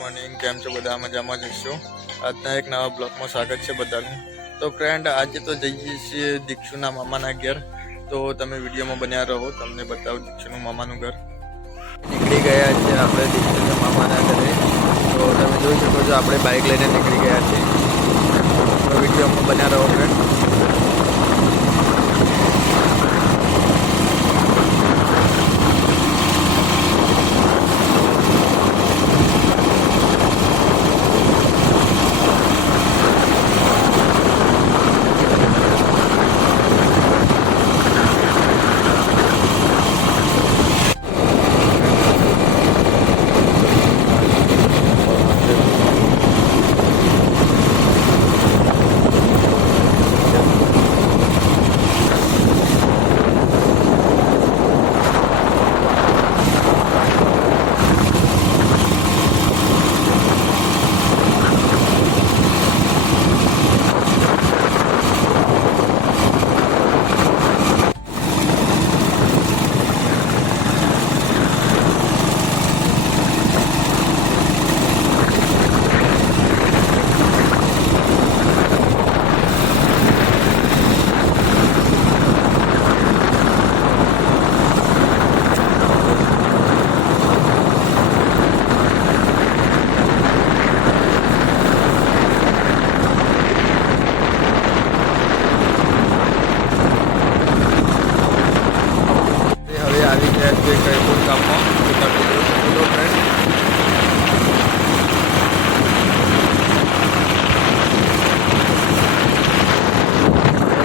મોર્નિંગ, કેમ છો બધા? મજામાં જ હશો. આજના એક નવા બ્લોગમાં સ્વાગત છે બધાનું. તો ફ્રેન્ડ, આજે તો જઈએ છીએ દીક્ષુના મામાના ઘેર. તો તમે વિડીયોમાં બન્યા રહો, તમને બતાવું દીક્ષુનું મામાનું ઘર. નીકળી ગયા છે આપણે દીક્ષુના મામાના ઘરે. તો તમે જોઈ શકો છો, આપણે બાઇક લઈને નીકળી ગયા છીએ. તો વિડીયોમાં બન્યા રહો ફ્રેન્ડ. આવી ગયા છે કઈપુર ગામમાં. તો તમે જોઈ શકો છો ફ્રેન્ડ.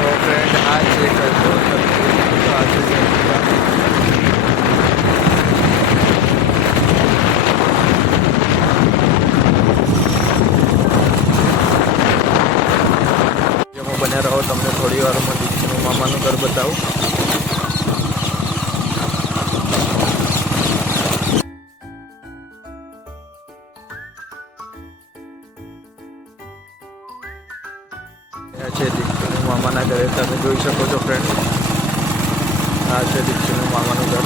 તો ફ્રેન્ડ, આ છે કઈપુર. આ છે કઈપુર ગામ. જેમાં બન્યા રહો, તમને થોડી વારમાં દીક્ષુનું મામાનું ઘર બતાવું. છે દીક્ષુનું મામાના ઘરે. તમે જોઈ શકો છો ફ્રેન્ડ, આ છે દીક્ષુનું મામાનું ઘર.